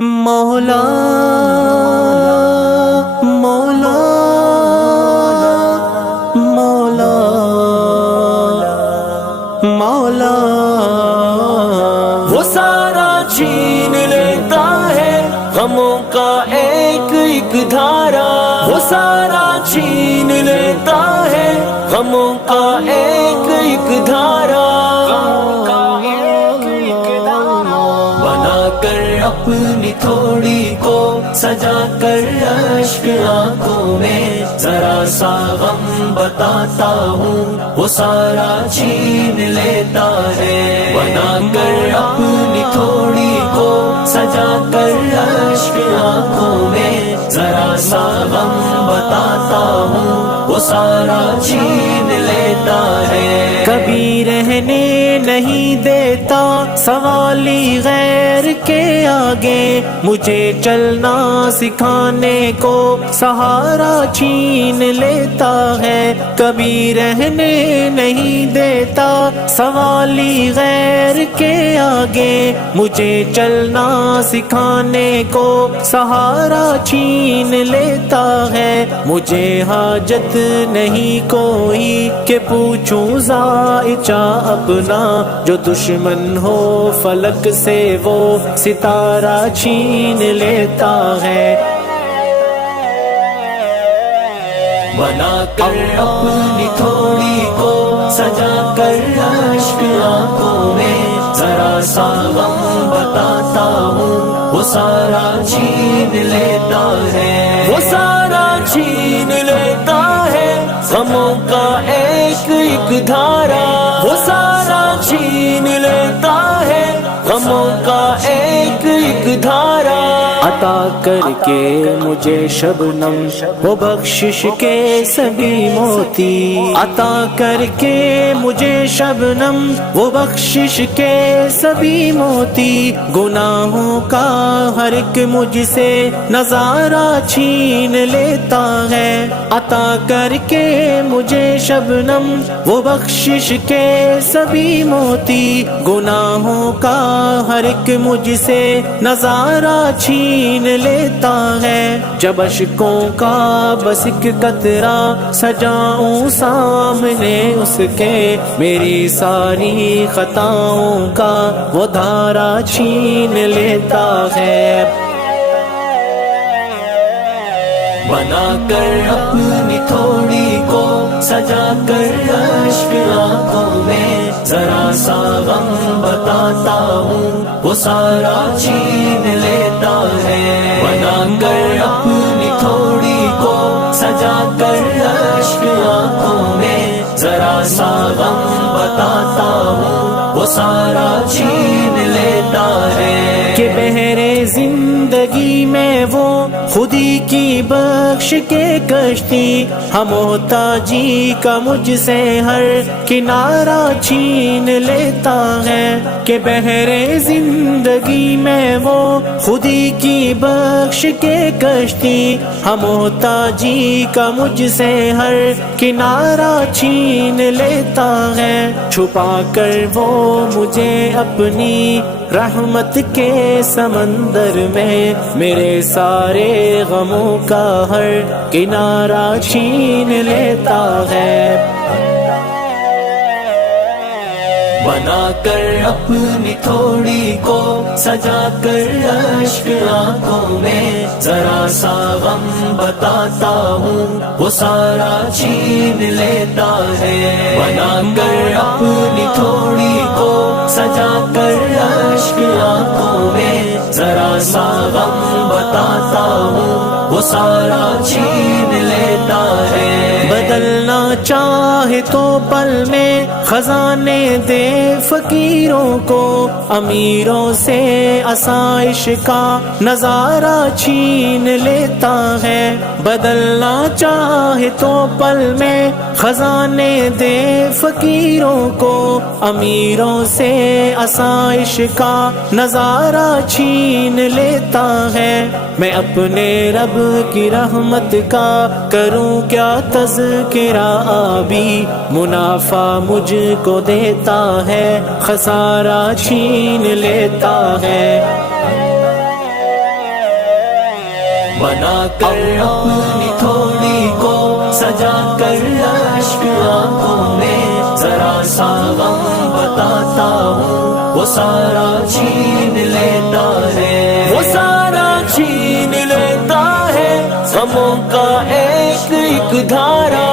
مولا مولا مولا مولا وہ سارا چھین لیتا ہے غموں کا ایک ایک دھارا، وہ سارا چھین لیتا ہے غموں کا ایک ایک دھارا، بنا کر اپنی تھوڑی کو سجا کر اشک آنکھوں میں ذرا سا غم بتاتا ہوں، وہ سارا چھین لیتا ہے، بنا کر اپنی تھوڑی کو سجا کر اشک آنکھوں میں ذرا سا غم بتاتا ہوں، وہ سارا چھین لیتا ہے، کبھی رہنے نہیں دیتا سوالی غیر کے آگے، مجھے چلنا سکھانے کو سہارا چھین لیتا ہے، کبھی رہنے نہیں دیتا سوالی غیر کے آگے، مجھے چلنا سکھانے کو سہارا چھین لیتا ہے، مجھے حاجت نہیں کوئی کہ پوچھوں ذائچہ اپنا، جو دشمن ہو فلک سے وہ ستارہ چھین لیتا ہے، بنا کر اپنی تھوڑی کو سجا کر اشک آنکھوں میں ذرا سا غم بتاتا ہوں، وہ سارا چھین لیتا ہے، وہ سارا چھین لیتا ہے غموں کا ایک ایک دھارا، وہ سارا چھین لیتا ہے غموں کا ایک ایک دھارا، عطا کر کے مجھے شبنم وہ بخشش کے سبھی موتی، عطا کر کے مجھے شبنم وہ بخشش کے سبھی موتی، گناہوں کا ہر ایک مجھ سے نظارہ چھین لیتا ہے، عطا کر کے مجھے شبنم وہ بخشش کے سبھی موتی، گناہوں کا ہر ایک مجھ سے نظارہ چھین لیتا ہے، جب اشکوں کا بس ایک قطرہ سجاؤں سامنے اس کے، میری ساری خطاؤں کا وہ دھارا چھین لیتا ہے، بنا کر اپنی تھوڑی کو سجا کر اشک آنکھوں میں ذرا سا غم بتاتا ہوں، وہ سارا چھین لیتا ہے، بنا کر اپنی تھوڑی کو سجا کر اشک آنکھوں میں ذرا سا غم بتاتا ہوں، وہ سارا چھین لیتا ہے، کہ بحرے زندگی میں وہ خودی کی بخش کے کشتی، ہم محتاجی کا مجھ سے ہر کنارہ چھین لیتا ہے، کہ بحرے زندگی میں وہ خودی کی بخش کے کشتی، ہم محتاجی کا مجھ سے ہر کنارہ چھین لیتا ہے، چھپا کر وہ مجھے اپنی رحمت کے سمندر میں میرے سارے غموں کا ہر کنارہ چھین لیتا ہے، بنا کر اپنی تھوڑی کو سجا کر اشک آنکھوں میں ذرا سا غم بتاتا ہوں، وہ سارا چھین لیتا ہے، بنا کر اپنی تھوڑی کو سجا کر اشک آنکھوں میں ذرا سا غم بتاتا ہوں، وہ سارا چھین لیتا ہے، بدلنا چاہے تو پل میں خزانے دے فقیروں کو، امیروں سے آسائش کا نظارہ چھین لیتا ہے، بدلنا چاہے تو پل میں خزانے دے فقیروں کو، امیروں سے آسائش کا نظارہ چھین لیتا ہے، میں اپنے رب کی رحمت کا کروں کیا تذکرہ، آبی منافع مجھ کو دیتا ہے، خسارہ چھین لیتا ہے، بنا کر اپنی تھوڑی کو سجا کر اشک آنکھوں میں ذرا سا غم بتاتا ہوں، وہ سارا چھین لیتا ہے، وہ سارا چھین لیتا ہے غموں کا ایک ایک دھارا،